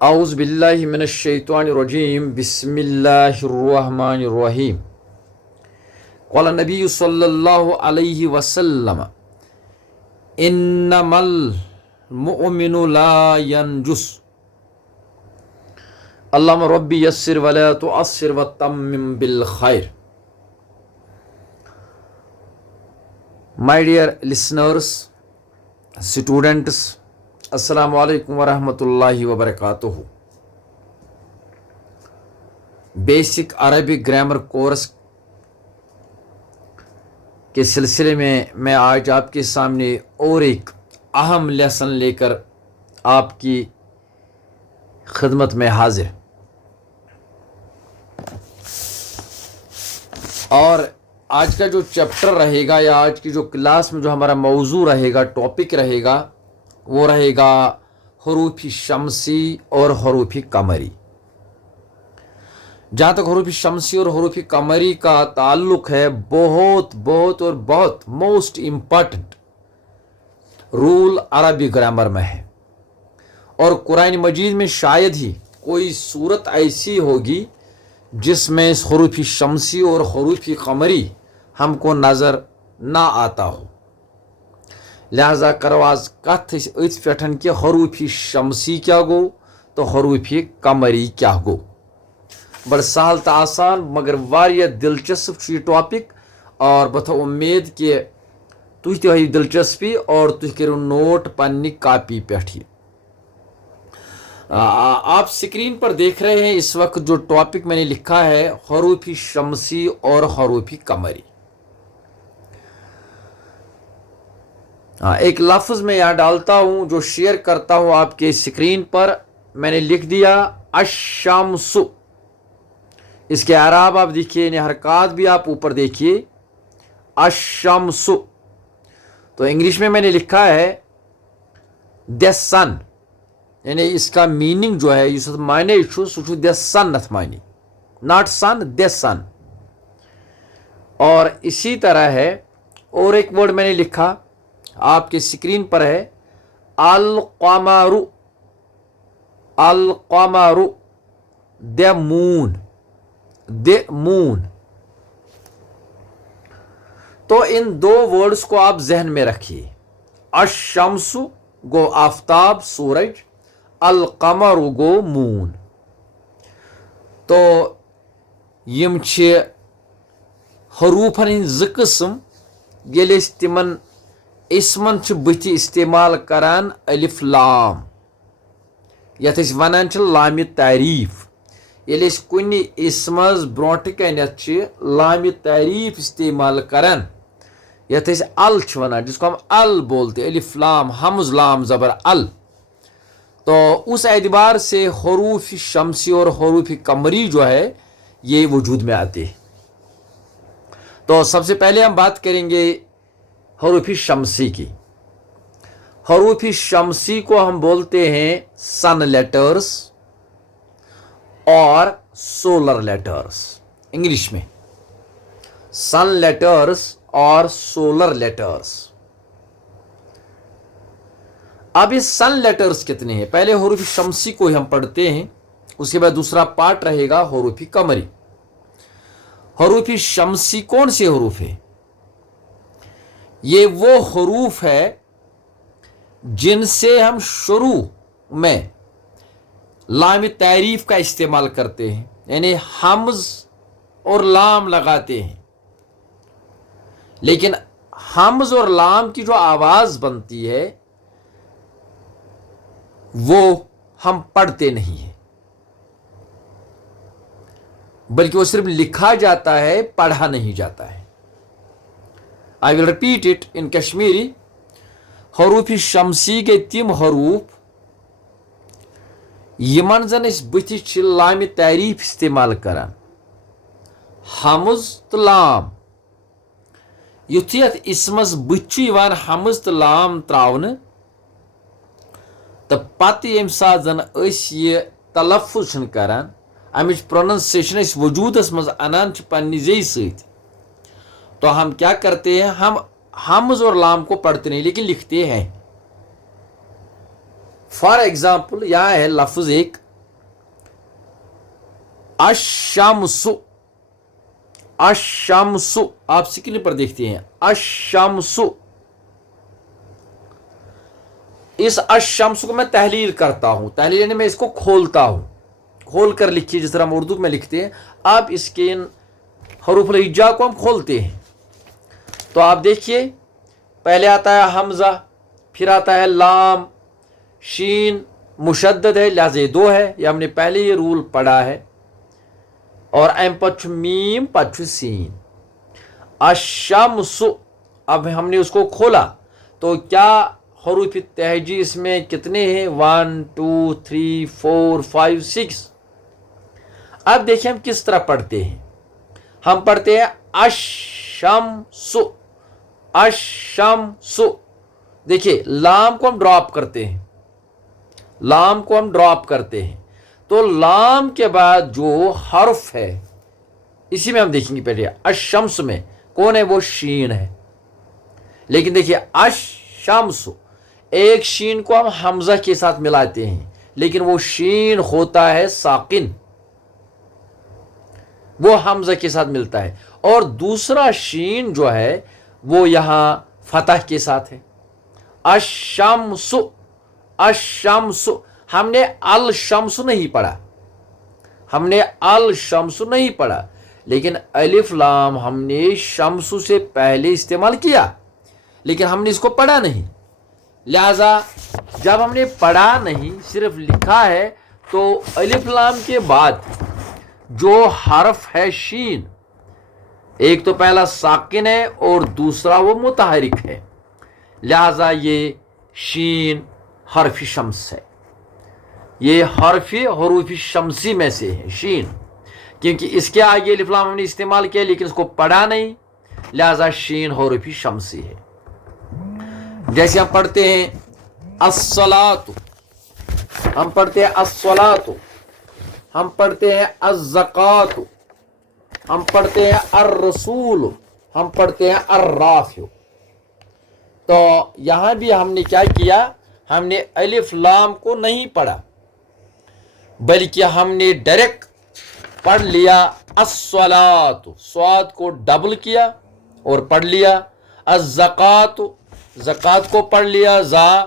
اعوذ باللہ من الشیطان الرجیم بسم اللہ الرحمن الرحیم قال نبی صلی اللہ علیہ وسلم انما المؤمن لا ینجس اللہم ربی یسر ولا تعسر وتمم بالخیر. My dear listeners, students, السلام علیکم ورحمۃ اللہ وبرکاتہ. بیسک عربک گرامر کورس کے سلسلے میں آج آپ کے سامنے اور ایک اہم لیسن لے کر آپ کی خدمت میں حاضر. اور آج کا جو چیپٹر رہے گا یا آج کی جو کلاس میں جو ہمارا موضوع رہے گا، ٹاپک رہے گا، وہ رہے گا حروف شمسی اور حروف قمری. جہاں تک حروف شمسی اور حروف قمری کا تعلق ہے، بہت اور بہت موسٹ امپارٹنٹ رول عربی گرامر میں ہے. اور قرآن مجید میں شاید ہی کوئی صورت ایسی ہوگی جس میں حروف شمسی اور حروف قمری ہم کو نظر نہ آتا ہو. لہذا کرو آز کت ات پہ کہ حروف شمسی کیا گو تو حروف قمری کیا گو. بڑا سہل تو آسان مگر واریاہ دلچسپ یہ ٹاپک، اور بہ تھو امید کہ تھی تہ ہیو دلچسپی اور تھی کرو نوٹ پنہ کاپی پہ. آپ اسکرین پر دیکھ رہے ہیں اس وقت جو ٹاپک میں نے لکھا ہے، حروف شمسی اور حروف قمری. ایک لفظ میں یہاں ڈالتا ہوں جو شیئر کرتا ہوں آپ کے اسکرین پر. میں نے لکھ دیا الشمس. اس کے اعراب آپ دیکھیے، یعنی حرکات بھی آپ اوپر دیکھیے. الشمس. تو انگلش میں نے لکھا ہے دی سن، یعنی اس کا میننگ جو ہے اس معنی سہ دی سن ات معنی، ناٹ سن، دی سن. اور اسی طرح ہے اور ایک ورڈ میں نے لکھا آپ کے اسکرین پر ہے القمر. القمر، دی مون، دی مون. تو ان دو ورڈز کو آپ ذہن میں رکھیے. الشمس گو آفتاب، سورج، القمر گو مون. تو یم چھ حروفن ہند ز قسم. یل تمن اسمن بت استعمال کران الف لام، یت ونان لام تعریف. یل کن اسمس برونٹ کنت لام تعریف استعمال کران یت ال ونان، جس کو ہم ال بولتے، الف لام حمز لام زبر ال. تو اس اعتبار سے حروف شمسی اور حروف قمری جو ہے یہ وجود میں آتے ہیں. تو سب سے پہلے ہم بات کریں گے حروف شمسی کی. حروف شمسی کو ہم بولتے ہیں سن لیٹرز اور سولر لیٹرز. انگلش میں سن لیٹرز اور سولر لیٹرز. اب یہ سن لیٹرز کتنے ہیں؟ پہلے حروف شمسی کو ہی ہم پڑھتے ہیں، اس کے بعد دوسرا پارٹ رہے گا حروف قمری. حروف شمسی کون سے حروف ہیں؟ یہ وہ حروف ہے جن سے ہم شروع میں لام تعریف کا استعمال کرتے ہیں، یعنی حمز اور لام لگاتے ہیں. لیکن حمز اور لام کی جو آواز بنتی ہے وہ ہم پڑھتے نہیں ہیں، بلکہ وہ صرف لکھا جاتا ہے، پڑھا نہیں جاتا ہے. I will repeat it in Kashmiri. حروف شمسی کے تم حروف یمن زن اس بت لام تعریف استعمال کران، حمز تو لام. یتھی ات اسمس بت حمز تو لام تراؤن، تو پتہ یم سات زن یہ تلفظ کران، امچ پروننسیشن اس وجودس مز انان پنہ زی ست، تو ہم کیا کرتے ہیں؟ ہم حمز اور لام کو پڑھتے نہیں لیکن لکھتے ہیں. فار ایگزامپل یہاں ہے لفظ ایک अशम्सु, अशम्सु आप स्क्रीन पर देखते हैं अशम्सु। इस अशम्स को मैं तहलील करता हूं, तहलील यानी मैं इसको खोलता हूं, खोल कर लिखिए जिस तरह हम उर्दू में लिखते हैं। आप इसके इन हरूफ हिज्जा को हम खोलते हैं तो आप देखिए पहले आता है हमजा, फिर आता है लाम, शीन मुशद्दद है लिहाजा ये 2 है, ये हमने पहले ये रूल पढ़ा है, और एम पच्छ मीम पच्छ सीन अशम्सु। अब हमने उसको खोला तो क्या हरूफ तहजी इसमें कितने हैं? 1 2 3 4 5 6। अब देखिए हम किस तरह पढ़ते हैं। हम पढ़ते हैं अशम्सु, अशम्सु। देखिए लाम को हम ड्रॉप करते हैं, लाम को हम ड्रॉप करते हैं, तो लाम के बाद जो हर्फ है इसी में हम देखेंगे। पहले अशम्स में कौन है? वो शीन है। लेकिन देखिए अशम्स, एक शीन को हम हमजा के साथ मिलाते हैं, लेकिन वो शीन होता है साकिन, वो हमजा के साथ मिलता है, और दूसरा शीन जो है वो यहां फतह के साथ है। अशम्सु, अशम्सु। हमने अल शम्सु नहीं पढ़ा, हमने अल शम्सु नहीं पढ़ा, लेकिन अलिफ लाम हमने शम्सु से पहले इस्तेमाल किया, लेकिन हमने इसको पढ़ा नहीं। लिहाजा जब हमने पढ़ा नहीं, सिर्फ लिखा है, तो अलिफ लाम के बाद जो हर्फ है शीन, एक तो पहला साकिन है और दूसरा वो मुतहरिक है, लिहाजा ये शीन हर्फ शम्स है, ये हर्फ हरूफ शम्सी में से है शीन, क्योंकि इसके आगे अलिफ लाम हमने इस्तेमाल किया लेकिन इसको पढ़ा नहीं, लिहाजा शीन हरूफ शम्सी है। जैसे हम पढ़ते हैं अस्सलातु, हम पढ़ते हैं अस्सलातु, हम पढ़ते हैं अज़्ज़कातु, हम पढ़ते हैं अर्रसूल, हम पढ़ते हैं अर्राफ़िउ। तो यहां भी हमने क्या किया? हमने अलिफ लाम को नहीं पढ़ा, बल्कि हमने डायरेक्ट पढ़ लिया अस्सलातु, स्वाद को डबल किया और पढ़ लिया, अज़्ज़कातु, ज़कात को पढ़ लिया ज़ा,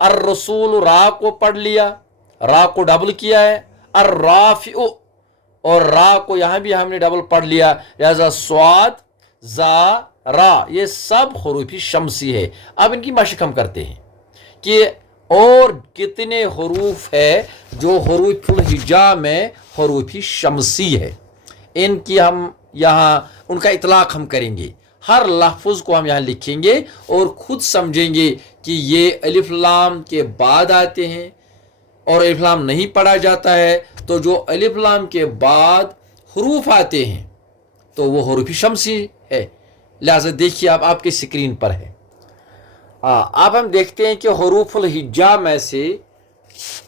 अर्रसूल रा को पढ़ लिया, रा को डबल किया है, अर्राफ़िउ, और रा को यहां भी हमने डबल पढ़ लिया, लिहाजा स्वाद ज़ा रा, ये सब हरूफ शम्सी है। अब इनकी मशक हम करते हैं कि और कितने हरूफ है जो हरूफुल हिजा में हरूफ शम्सी है, इनकी हम यहाँ उनका इतलाक हम करेंगे। हर लफ्ज़ को हम यहाँ लिखेंगे और खुद समझेंगे कि ये अलिफ लाम के बाद आते हैं और अलिफ लाम नहीं पढ़ा जाता है, तो जो अलिफ लाम के बाद हरूफ आते हैं तो वो हरूफ शम्सी है। लिहाजा देखिए आप आपके स्क्रीन पर है। अब हम देखते हैं कि हरूफुल हिज्जा में से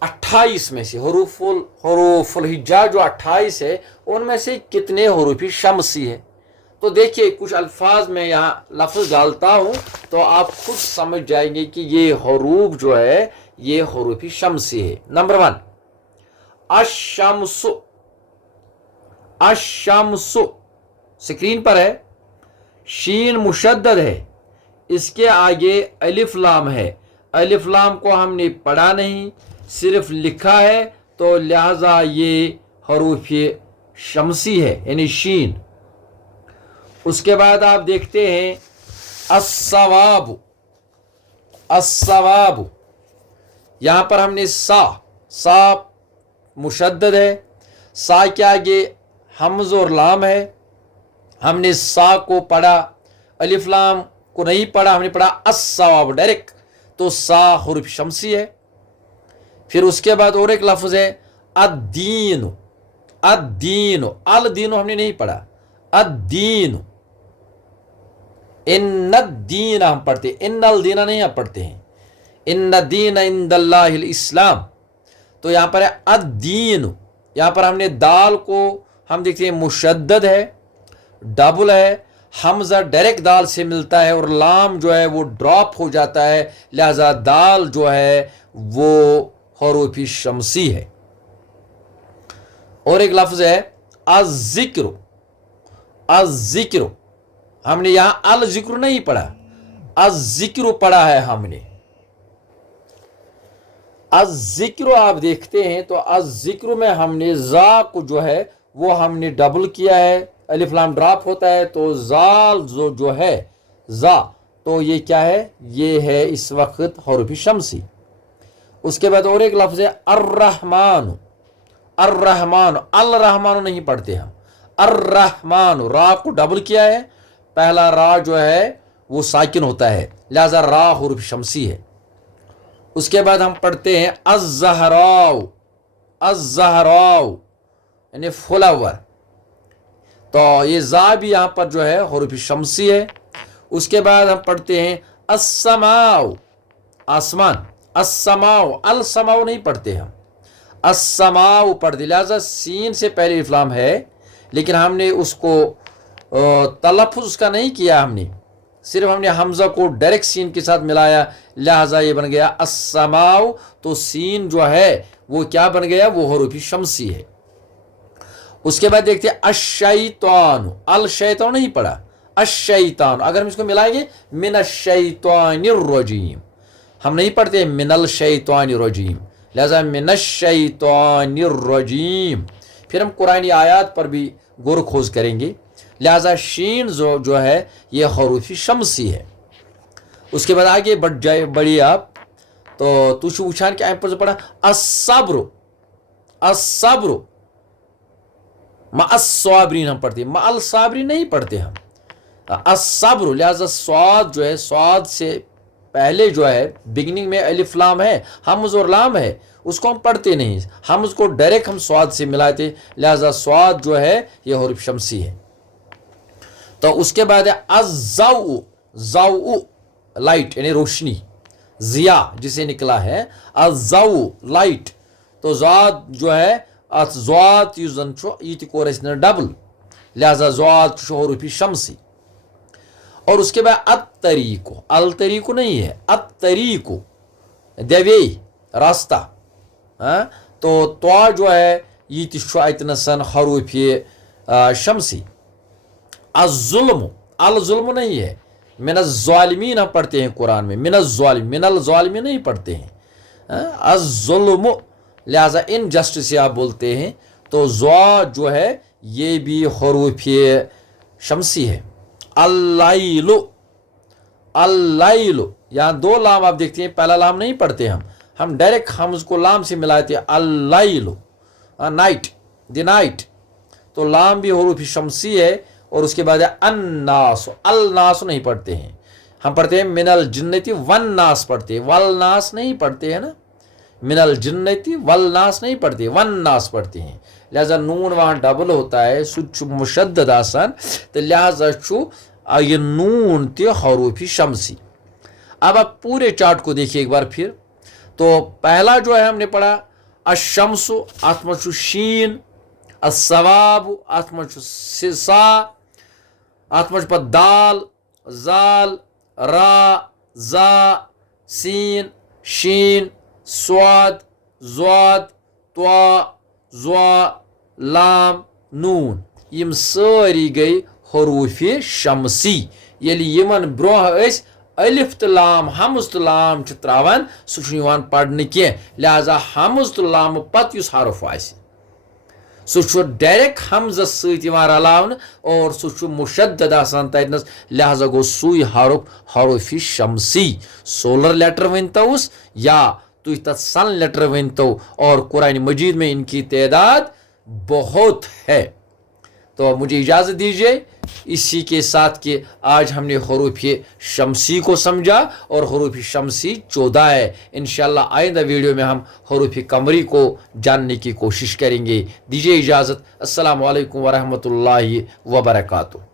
28 में से हरूफुल हिज्जा जो 28 है उनमें से कितने हरूफ शम्सी है। तो देखिए कुछ अल्फाज में यहाँ लफ्ज़ डालता हूँ तो आप खुद समझ जाएंगे कि ये हरूफ जो है ये हरूफ शम्सी है। नंबर 1 अशम्सु, अशम्सु स्क्रीन पर है, शीन मुशद्दद है, इसके आगे अलिफ लाम है, अलिफ लाम को हमने पढ़ा नहीं सिर्फ लिखा है, तो लिहाजा ये हरूफ शम्सी है यानी शीन। उसके बाद आप देखते हैं अस्सवाबु, अस्सवाबु, यहां पर हमने सा मुशद्दद है, सा के आगे हमज़ और लाम है, हमने सा को पढ़ा, अलिफ लाम को नहीं पढ़ा, हमने पढ़ा अस्सवाब डायरेक्ट, तो सा हुर्फ शम्सी है। फिर उसके बाद और एक लफ्ज़ है अद्दीन, अद्दीन, अल दीनो हमने नहीं पढ़ा, अद्दीन, इन्नद्दीन हम पढ़ते हैं, इन्नल दीना नहीं हम पढ़ते हैं, इन्नद्दीन इंदल्लाहिल इस्लाम, तो यहाँ पर है अद्दीन। यहाँ पर हमने दाल को हम देखते हैं मुशद्दद है, डबल है, हमजा डायरेक्ट दाल से मिलता है और लाम जो है वो ड्रॉप हो जाता है, लिहाजा दाल जो है वो हरूफ शम्सी है। और एक लफ्ज़ है अज़िक्र, अज़िक्र, हमने यहाँ अल जिक्र नहीं पढ़ा, अज़िक्र पढ़ा है हमने। अज़िक्र आप देखते हैं तो अज़िक्र में हमने जा को जो है वो हमने डबल किया है, अलिफ लाम ड्रॉप होता है, तो जाल जो है जा, तो ये क्या है, ये है इस वक्त हुरूफ शम्सी। उसके बाद और एक लफ्ज़ है अर्रहमान, अर्रहमान, अल रहमान नहीं पढ़ते हम, अर्रहमान, रा को डबल किया है, पहला रा जो है वो साकिन होता है, लिहाजा रा हुरूफ शम्सी है। उसके बाद हम पढ़ते हैं अज़्ज़हराउ, अज़्ज़हराउ यानी फ्लावर, तो ये जा भी यहाँ पर जो है हुरूफ शम्सी है। उसके बाद हम पढ़ते हैं अस्समाउ, आसमान, अस्समाउ, अल समाउ नहीं पढ़ते हम, अस्समाउ पढ़ते, लिहाजा सीन से पहले इफ्लाम है, लेकिन हमने उसको तलफ़ुज़ उसका नहीं किया, हमने सिर्फ हमने हमज़ा को डायरेक्ट सीन के साथ मिलाया, लिहाजा ये बन गया अस्समाउ। तो सीन जो है वो क्या बन गया, वो हुरूफ शम्सी है। उसके बाद देखते हैं अश्शैतान, अल शैतान नहीं पढ़ा, अश्शैतान, अगर हम इसको मिलाएंगे मिनश्शैतानिर्रजीम, हम नहीं पढ़ते मिनल शैतानिर्रजीम, लिहाजा मिनश्शैतानिर्रजीम। फिर हम कुरानी आयात पर भी गौर खोज करेंगे, लिहाजा शीन जो है ये हुरूफ शम्सी है। उसके बाद आगे बढ़िए आप, तो तुझ उछान के आयत पर जो पढ़ा अस्सब्र, अस्सब्र, मअस्साबिरीन हम पढ़ते हैं, मअल साबिरीन नहीं पढ़ते हम, अस्सब्र, लिहाजा स्वाद जो है, स्वाद से पहले जो है बिगिनिंग में अलिफ लाम है, हमज़ और लाम है, उसको हम पढ़ते नहीं, हम उसको डायरेक्ट हम स्वाद से मिलाते, लिहाजा स्वाद जो है ये हुरूफ शम्सी है। तो उसके बाद है अज़्ज़ाउ, ज़ाउ लाइट यानी रोशनी, ज़िया जिसे निकला है, अज़्ज़ाउ लाइट, तो ज़ाद जो है अज़्ज़ात युज़न छो इति कोरसने डबल, लिहाजा ज़ाद हुरूफ शम्सी। और उसके बाद अत्तरीको, अल तरीको नहीं है, अत्तरीको देवे रास्ता, तो त्वा जो है इति शुअतनसन हुरूफ शम्सी। अज़्ज़ुल्म, अल ज़ुल्म नहीं है, मिनज़्ज़ालिमीन हम पढ़ते हैं कुरान में, मिनज़्ज़ालिमीन, मिनल ज़ालिमीन नहीं पढ़ते हैं, अज़्ज़ुल्म, लिहाजा इनजस्टिस आप बोलते हैं, तो ज़ा जो है ये भी हुरूफ शम्सी है। अल्लाइलु, अल्लाइलु, यहाँ दो लाम आप देखते हैं, पहला लाम नहीं पढ़ते हम डायरेक्ट हम उसको लाम से मिलाते हैं, अल्लाइलु, नाइट, द नाइट, तो लाम भी हुरूफ शम्सी है। और उसके बाद है अन्नास, अल नास नहीं पढ़ते हैं, हम पढ़ते हैं मिनल जिन्नति वन नास पढ़ते हैं, वल नास नहीं पढ़ते हैं ना, मिनल जिन्नति वल नास नहीं पढ़ते, वन नास पढ़ते हैं, लिहाजा नून वहाँ डबल होता है, सुच मुशद्दद आसान, तो लिहाजा छु ये नून ते हुरूफ शम्सी। अब आप पूरे चार्ट को देखिए एक बार फिर, तो पहला जो है हमने पढ़ा अशम्सु, आत्मचु शीन, अस्सवाब, आत्मचु सिसा, आत्मच पर दाल, जाल, रा, जा, सीन, शीन, स्वाद, ज़्वाद, त्वा, ज़्वा, लाम, नून, यम सारी गई हुरूफ शम्सी। यदि यमन ब्रोह अलिफ तो लाम, हमज़ तो लाम त्रावान, सह पढ़ने की, लिहाजा हमज़ तो लाम पत युस हरफ आसि सह डायरेक्ट हमज़स सत रलावन और सह मुशद्दद आसान ततनस, लिहाजा गो सुई हरफ हुरूफ शम्सी। सोलर लेटर वनतोस या तुझ तथ सन लेटर वनतो, और कुरान मजीद में इनकी तादाद बहुत है। तो मुझे इजाज़त दीजिए इसी के साथ कि आज हमने हुरूफ शम्सी को समझा, और हुरूफ शम्सी 14 है। इंशाअल्लाह आइंदा वीडियो में हम हुरूफ कमरी को जानने की कोशिश करेंगे। दीजिए इजाज़त। अस्सलामु अलैकुम वरहमतुल्लाहि वबरकातुहू।